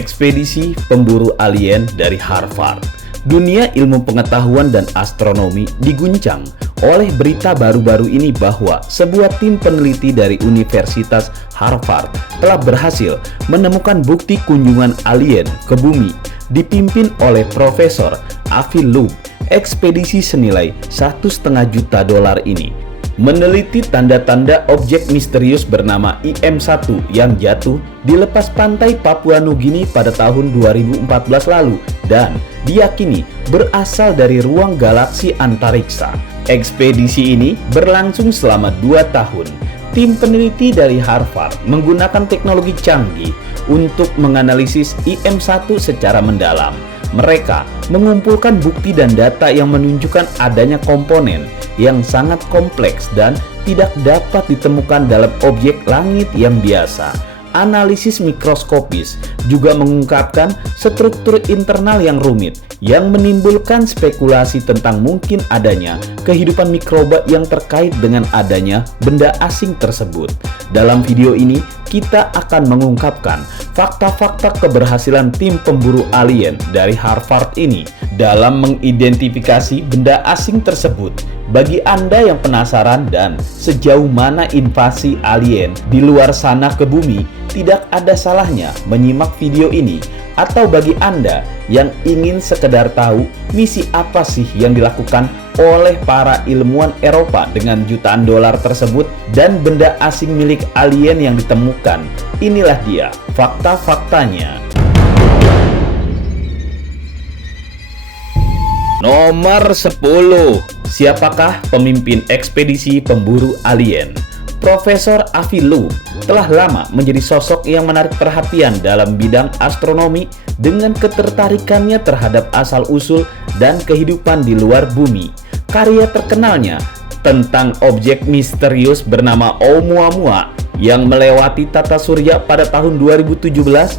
Ekspedisi pemburu alien dari Harvard. Dunia ilmu pengetahuan dan astronomi diguncang oleh berita baru-baru ini bahwa sebuah tim peneliti dari Universitas Harvard telah berhasil menemukan bukti kunjungan alien ke bumi dipimpin oleh Profesor Avi Loeb. Ekspedisi senilai $1,5 juta ini meneliti tanda-tanda objek misterius bernama IM-1 yang jatuh di lepas pantai Papua Nugini pada tahun 2014 lalu dan diyakini berasal dari ruang galaksi antariksa. Ekspedisi ini berlangsung selama 2 tahun. Tim peneliti dari Harvard menggunakan teknologi canggih untuk menganalisis IM-1 secara mendalam. Mereka mengumpulkan bukti dan data yang menunjukkan adanya komponen yang sangat kompleks dan tidak dapat ditemukan dalam objek langit yang biasa. Analisis mikroskopis juga mengungkapkan struktur internal yang rumit yang menimbulkan spekulasi tentang mungkin adanya kehidupan mikroba yang terkait dengan adanya benda asing tersebut. Dalam video ini, kita akan mengungkapkan fakta-fakta keberhasilan tim pemburu alien dari Harvard ini dalam mengidentifikasi benda asing tersebut. Bagi Anda yang penasaran dan sejauh mana invasi alien di luar sana ke bumi, tidak ada salahnya menyimak video ini. Atau bagi Anda yang ingin sekedar tahu misi apa sih yang dilakukan oleh para ilmuwan Eropa dengan jutaan dolar tersebut dan benda asing milik alien yang ditemukan, inilah dia fakta-faktanya. Nomor 10. Siapakah pemimpin ekspedisi pemburu alien? Profesor Avi Loeb telah lama menjadi sosok yang menarik perhatian dalam bidang astronomi dengan ketertarikannya terhadap asal-usul dan kehidupan di luar bumi. Karya terkenalnya tentang objek misterius bernama Oumuamua yang melewati tata surya pada tahun 2017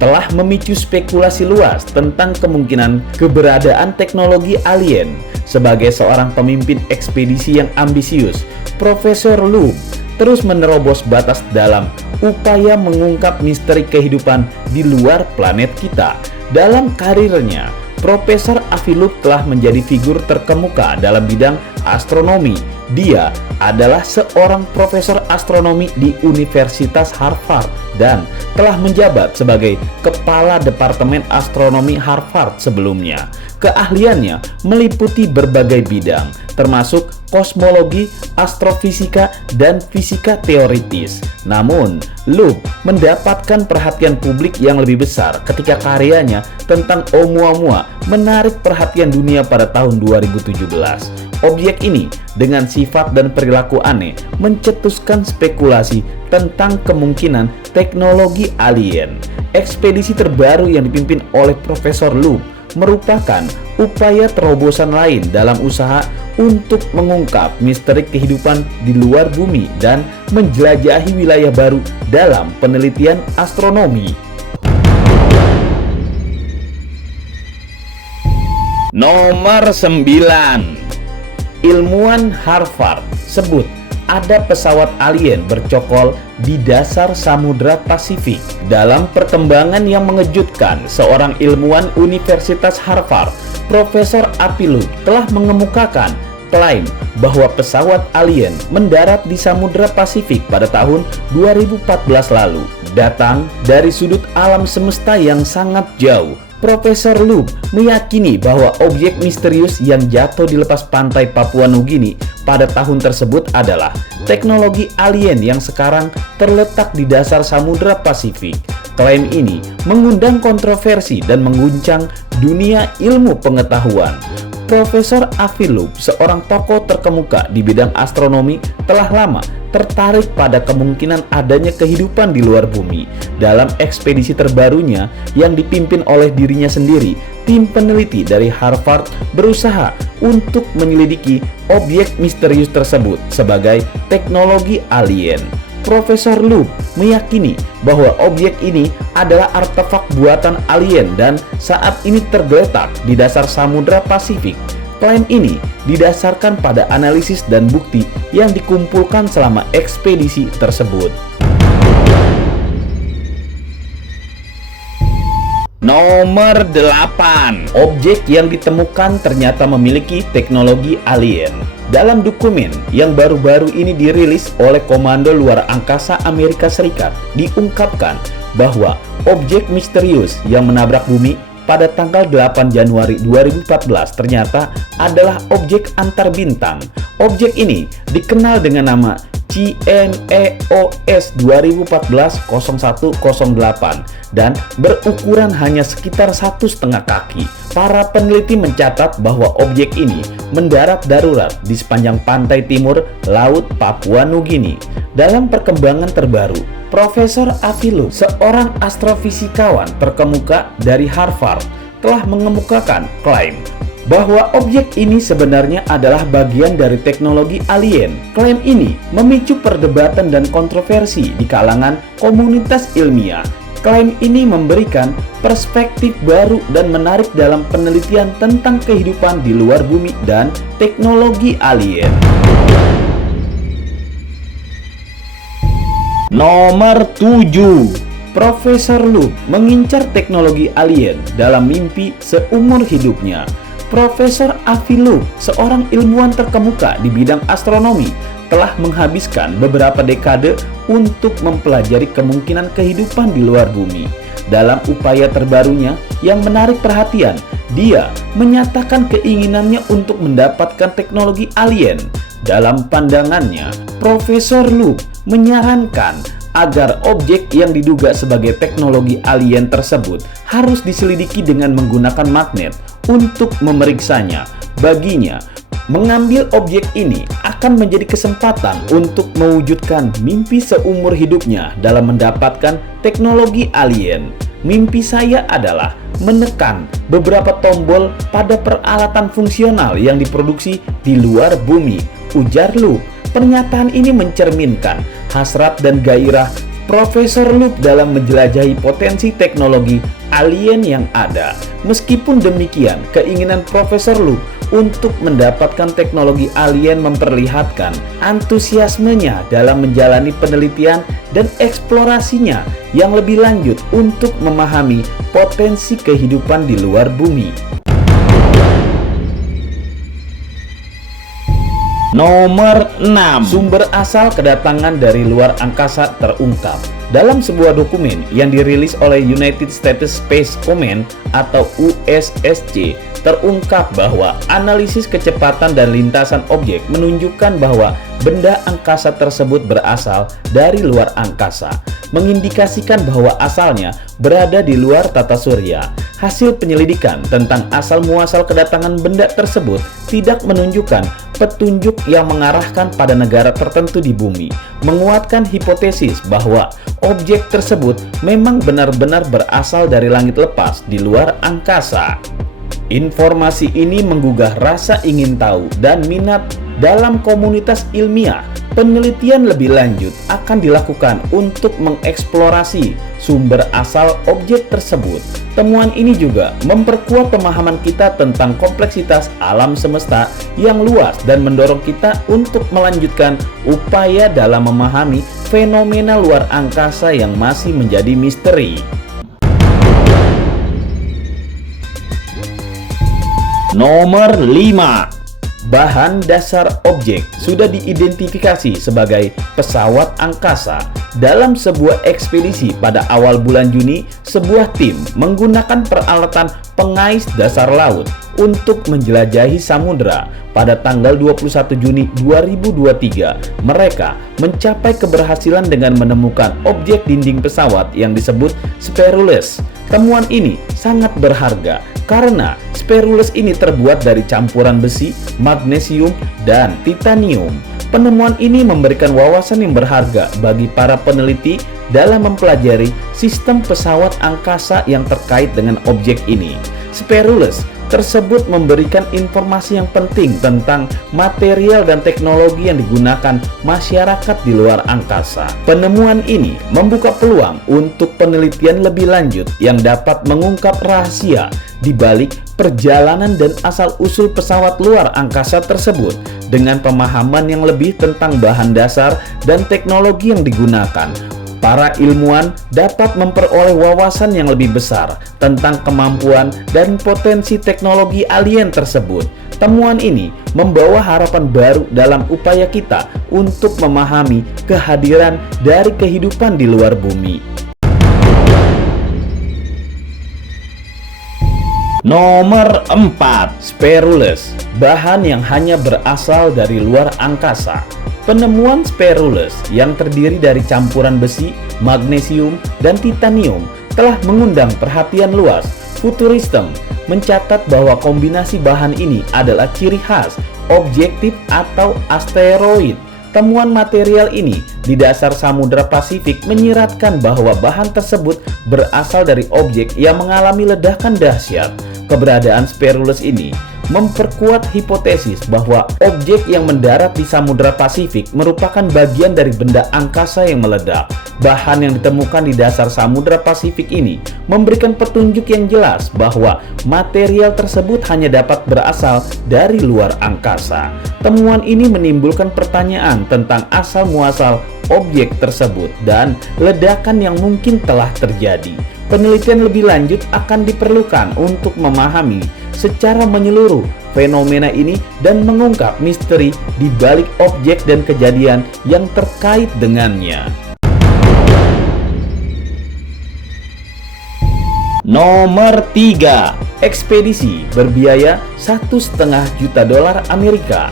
telah memicu spekulasi luas tentang kemungkinan keberadaan teknologi alien. Sebagai seorang pemimpin ekspedisi yang ambisius, Profesor Loeb terus menerobos batas dalam upaya mengungkap misteri kehidupan di luar planet kita. Dalam karirnya, Profesor Avi Loeb telah menjadi figur terkemuka dalam bidang astronomi. Dia adalah seorang profesor astronomi di Universitas Harvard dan telah menjabat sebagai Kepala Departemen Astronomi Harvard sebelumnya. Keahliannya meliputi berbagai bidang, termasuk kosmologi, astrofisika, dan fisika teoritis. Namun, Loeb mendapatkan perhatian publik yang lebih besar ketika karyanya tentang Oumuamua menarik perhatian dunia pada tahun 2017. Objek ini dengan sifat dan perilaku aneh mencetuskan spekulasi tentang kemungkinan teknologi alien. Ekspedisi terbaru yang dipimpin oleh Profesor Loeb merupakan upaya terobosan lain dalam usaha untuk mengungkap misteri kehidupan di luar bumi dan menjelajahi wilayah baru dalam penelitian astronomi. Nomor 9. Ilmuwan Harvard sebut ada pesawat alien bercokol di dasar Samudra Pasifik. Dalam perkembangan yang mengejutkan, seorang ilmuwan Universitas Harvard, Profesor Avi Loeb, telah mengemukakan klaim bahwa pesawat alien mendarat di Samudra Pasifik pada tahun 2014 lalu. Datang dari sudut alam semesta yang sangat jauh, Profesor Loeb meyakini bahwa objek misterius yang jatuh di lepas pantai Papua Nugini pada tahun tersebut adalah teknologi alien yang sekarang terletak di dasar Samudra Pasifik. Klaim ini mengundang kontroversi dan mengguncang dunia ilmu pengetahuan. Profesor Avi Loeb, seorang tokoh terkemuka di bidang astronomi, telah lama tertarik pada kemungkinan adanya kehidupan di luar bumi. Dalam ekspedisi terbarunya yang dipimpin oleh dirinya sendiri, tim peneliti dari Harvard berusaha untuk menyelidiki objek misterius tersebut sebagai teknologi alien. Profesor Loeb meyakini bahwa objek ini adalah artefak buatan alien dan saat ini tergeletak di dasar Samudra Pasifik. Klaim ini didasarkan pada analisis dan bukti yang dikumpulkan selama ekspedisi tersebut. Nomor 8. Objek yang ditemukan ternyata memiliki teknologi alien. Dalam dokumen yang baru-baru ini dirilis oleh Komando Luar Angkasa Amerika Serikat, diungkapkan bahwa objek misterius yang menabrak bumi pada tanggal 8 Januari 2014 ternyata adalah objek antar bintang. Objek ini dikenal dengan nama CMEOS 2014-0108 dan berukuran hanya sekitar 1,5 kaki. Para peneliti mencatat bahwa objek ini mendarat darurat di sepanjang pantai timur Laut Papua Nugini. Dalam perkembangan terbaru, Profesor Avi Loeb, seorang astrofisikawan terkemuka dari Harvard, telah mengemukakan klaim bahwa objek ini sebenarnya adalah bagian dari teknologi alien. Klaim ini memicu perdebatan dan kontroversi di kalangan komunitas ilmiah. Klaim ini memberikan perspektif baru dan menarik dalam penelitian tentang kehidupan di luar bumi dan teknologi alien. Nomor 7. Profesor Loeb mengincar teknologi alien dalam mimpi seumur hidupnya. Profesor Avi Loeb, seorang ilmuwan terkemuka di bidang astronomi, telah menghabiskan beberapa dekade untuk mempelajari kemungkinan kehidupan di luar bumi. Dalam upaya terbarunya yang menarik perhatian, dia menyatakan keinginannya untuk mendapatkan teknologi alien. Dalam pandangannya, Profesor Loeb menyarankan agar objek yang diduga sebagai teknologi alien tersebut harus diselidiki dengan menggunakan magnet untuk memeriksanya. Baginya, mengambil objek ini akan menjadi kesempatan untuk mewujudkan mimpi seumur hidupnya dalam mendapatkan teknologi alien. Mimpi saya adalah menekan beberapa tombol pada peralatan fungsional yang diproduksi di luar bumi, ujar Loeb. Pernyataan ini mencerminkan hasrat dan gairah Profesor Loeb dalam menjelajahi potensi teknologi alien yang ada. Meskipun demikian, keinginan Profesor Loeb untuk mendapatkan teknologi alien memperlihatkan antusiasmenya dalam menjalani penelitian dan eksplorasinya yang lebih lanjut untuk memahami potensi kehidupan di luar bumi. Nomor 6. Sumber asal kedatangan dari luar angkasa terungkap. Dalam sebuah dokumen yang dirilis oleh United States Space Command atau USSC, terungkap bahwa analisis kecepatan dan lintasan objek menunjukkan bahwa benda angkasa tersebut berasal dari luar angkasa, mengindikasikan bahwa asalnya berada di luar tata surya. Hasil penyelidikan tentang asal-muasal kedatangan benda tersebut tidak menunjukkan petunjuk yang mengarahkan pada negara tertentu di bumi, menguatkan hipotesis bahwa objek tersebut memang benar-benar berasal dari langit lepas di luar angkasa. Informasi ini menggugah rasa ingin tahu dan minat dalam komunitas ilmiah. Penelitian lebih lanjut akan dilakukan untuk mengeksplorasi sumber asal objek tersebut. Temuan ini juga memperkuat pemahaman kita tentang kompleksitas alam semesta yang luas dan mendorong kita untuk melanjutkan upaya dalam memahami fenomena luar angkasa yang masih menjadi misteri. Nomor 5. Bahan dasar objek sudah diidentifikasi sebagai pesawat angkasa. Dalam sebuah ekspedisi pada awal bulan Juni, sebuah tim menggunakan peralatan pengais dasar laut untuk menjelajahi samudera. Pada tanggal 21 Juni 2023, mereka mencapai keberhasilan dengan menemukan objek dinding pesawat yang disebut spherules. Temuan ini sangat berharga karena spherules ini terbuat dari campuran besi, magnesium, dan titanium. Penemuan ini memberikan wawasan yang berharga bagi para peneliti dalam mempelajari sistem pesawat angkasa yang terkait dengan objek ini. Spherules tersebut memberikan informasi yang penting tentang material dan teknologi yang digunakan masyarakat di luar angkasa. Penemuan ini membuka peluang untuk penelitian lebih lanjut yang dapat mengungkap rahasia di balik perjalanan dan asal-usul pesawat luar angkasa tersebut. Dengan pemahaman yang lebih tentang bahan dasar dan teknologi yang digunakan, para ilmuwan dapat memperoleh wawasan yang lebih besar tentang kemampuan dan potensi teknologi alien tersebut. Temuan ini membawa harapan baru dalam upaya kita untuk memahami kehadiran dari kehidupan di luar bumi. Nomor 4, spirulus, bahan yang hanya berasal dari luar angkasa. Penemuan spirulus yang terdiri dari campuran besi, magnesium, dan titanium telah mengundang perhatian luas. Futurism mencatat bahwa kombinasi bahan ini adalah ciri khas objektif atau asteroid. Temuan material ini di dasar Samudra Pasifik menyiratkan bahwa bahan tersebut berasal dari objek yang mengalami ledakan dahsyat. Keberadaan spirulus ini memperkuat hipotesis bahwa objek yang mendarat di Samudra Pasifik merupakan bagian dari benda angkasa yang meledak. Bahan yang ditemukan di dasar Samudra Pasifik ini memberikan petunjuk yang jelas bahwa material tersebut hanya dapat berasal dari luar angkasa. Temuan ini menimbulkan pertanyaan tentang asal-muasal objek tersebut dan ledakan yang mungkin telah terjadi. Penelitian lebih lanjut akan diperlukan untuk memahami secara menyeluruh fenomena ini dan mengungkap misteri di balik objek dan kejadian yang terkait dengannya. Nomor 3, ekspedisi berbiaya $1,5 juta Amerika.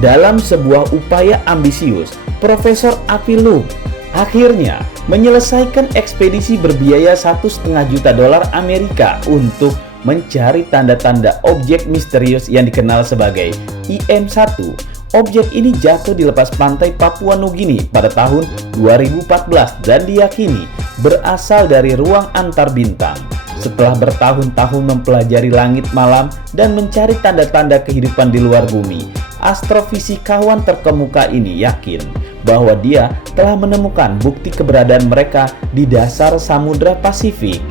Dalam sebuah upaya ambisius, Profesor Avi Loeb akhirnya menyelesaikan ekspedisi berbiaya $1,5 juta Amerika untuk mencari tanda-tanda objek misterius yang dikenal sebagai IM-1. Objek ini jatuh di lepas pantai Papua Nugini pada tahun 2014 dan diyakini berasal dari ruang antar bintang. Setelah bertahun-tahun mempelajari langit malam dan mencari tanda-tanda kehidupan di luar bumi, astrofisikawan terkemuka ini yakin bahwa dia telah menemukan bukti keberadaan mereka di dasar Samudra Pasifik.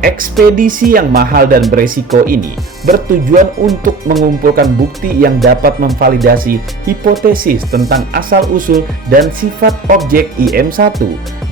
Ekspedisi yang mahal dan beresiko ini bertujuan untuk mengumpulkan bukti yang dapat memvalidasi hipotesis tentang asal-usul dan sifat objek IM-1.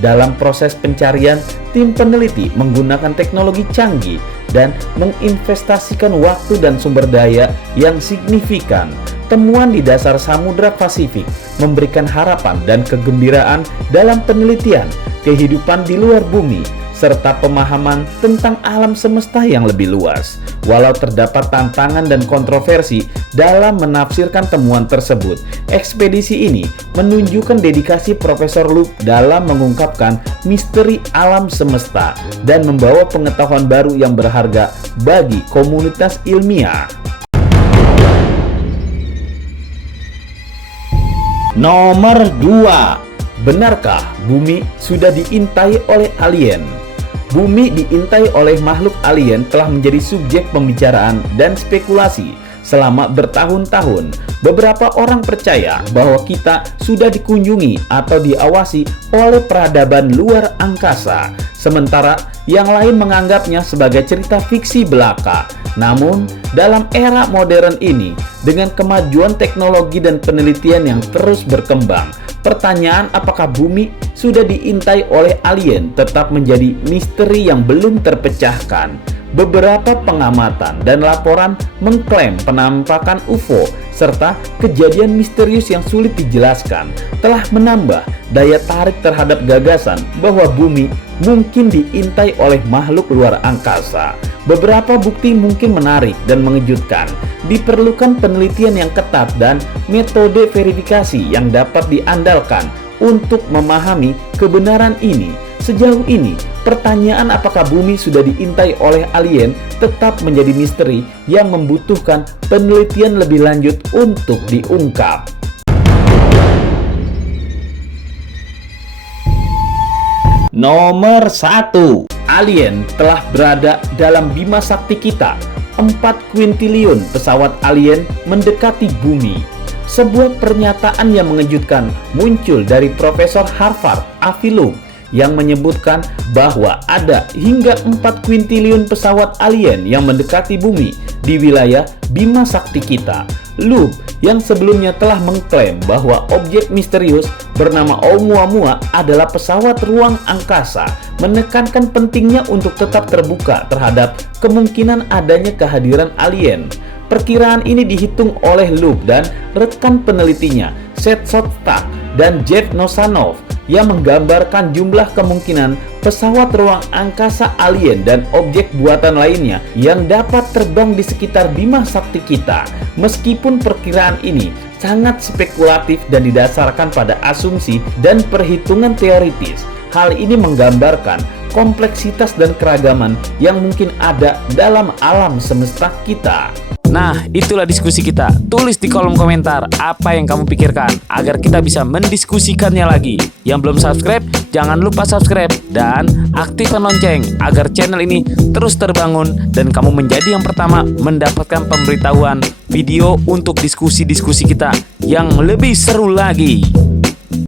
Dalam proses pencarian, tim peneliti menggunakan teknologi canggih dan menginvestasikan waktu dan sumber daya yang signifikan. Temuan di dasar Samudra Pasifik memberikan harapan dan kegembiraan dalam penelitian kehidupan di luar bumi serta pemahaman tentang alam semesta yang lebih luas. Walau terdapat tantangan dan kontroversi dalam menafsirkan temuan tersebut, ekspedisi ini menunjukkan dedikasi Profesor Loeb dalam mengungkapkan misteri alam semesta dan membawa pengetahuan baru yang berharga bagi komunitas ilmiah. Nomor 2, benarkah bumi sudah diintai oleh alien? Bumi diintai oleh makhluk alien telah menjadi subjek pembicaraan dan spekulasi selama bertahun-tahun. Beberapa orang percaya bahwa kita sudah dikunjungi atau diawasi oleh peradaban luar angkasa, sementara yang lain menganggapnya sebagai cerita fiksi belaka. Namun, dalam era modern ini, dengan kemajuan teknologi dan penelitian yang terus berkembang, pertanyaan apakah bumi sudah diintai oleh alien tetap menjadi misteri yang belum terpecahkan. Beberapa pengamatan dan laporan mengklaim penampakan UFO serta kejadian misterius yang sulit dijelaskan telah menambah daya tarik terhadap gagasan bahwa bumi mungkin diintai oleh makhluk luar angkasa. Beberapa bukti mungkin menarik dan mengejutkan. Diperlukan penelitian yang ketat dan metode verifikasi yang dapat diandalkan untuk memahami kebenaran ini. Sejauh ini, pertanyaan apakah bumi sudah diintai oleh alien tetap menjadi misteri yang membutuhkan penelitian lebih lanjut untuk diungkap. Nomor 1, alien telah berada dalam bima sakti kita. 4 kuintiliun pesawat alien mendekati bumi. Sebuah pernyataan yang mengejutkan muncul dari Profesor Harvard Avi Loeb yang menyebutkan bahwa ada hingga 4 kuintiliun pesawat alien yang mendekati bumi di wilayah bima sakti kita. Loop yang sebelumnya telah mengklaim bahwa objek misterius bernama Oumuamua adalah pesawat ruang angkasa, menekankan pentingnya untuk tetap terbuka terhadap kemungkinan adanya kehadiran alien. Perkiraan ini dihitung oleh Loop dan rekan penelitinya, Seth Shostak dan Jeff Nossanov, yang menggambarkan jumlah kemungkinan pesawat ruang angkasa alien dan objek buatan lainnya yang dapat terbang di sekitar Bima Sakti kita. Meskipun perkiraan ini sangat spekulatif dan didasarkan pada asumsi dan perhitungan teoritis, hal ini menggambarkan kompleksitas dan keragaman yang mungkin ada dalam alam semesta kita. Nah, itulah diskusi kita. Tulis di kolom komentar apa yang kamu pikirkan agar kita bisa mendiskusikannya lagi. Yang belum subscribe, jangan lupa subscribe dan aktifkan lonceng agar channel ini terus terbangun dan kamu menjadi yang pertama mendapatkan pemberitahuan video untuk diskusi-diskusi kita yang lebih seru lagi.